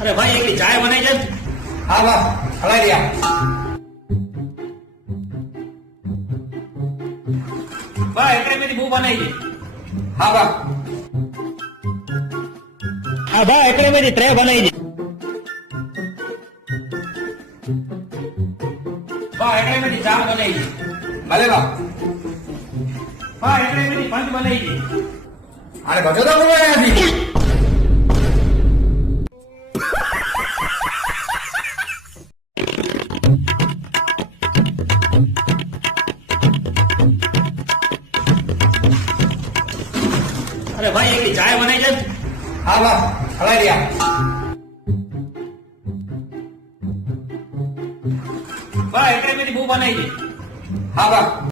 અરે ભાઈ એકલી ચાય બનાવી છે. હા બા હલાઈ રહ્યા. બા એટલે મેરી બહુ બનાવી છે. હા બા હા બા એટલે મેરી ત્રે બનાવી છે. બા એટલે મેરી ચાર બનાવી છે. ભલે બા. બા એટલે મેરી પંચ બનાવી છે. અરે બધો તો બોલાય નથી. અરે ભાઈ એકલી ચાય બનાવી છે. હા બા હલાઈ રહ્યા. બા એટલે મેરી બહુ બનાવી છે. હા બા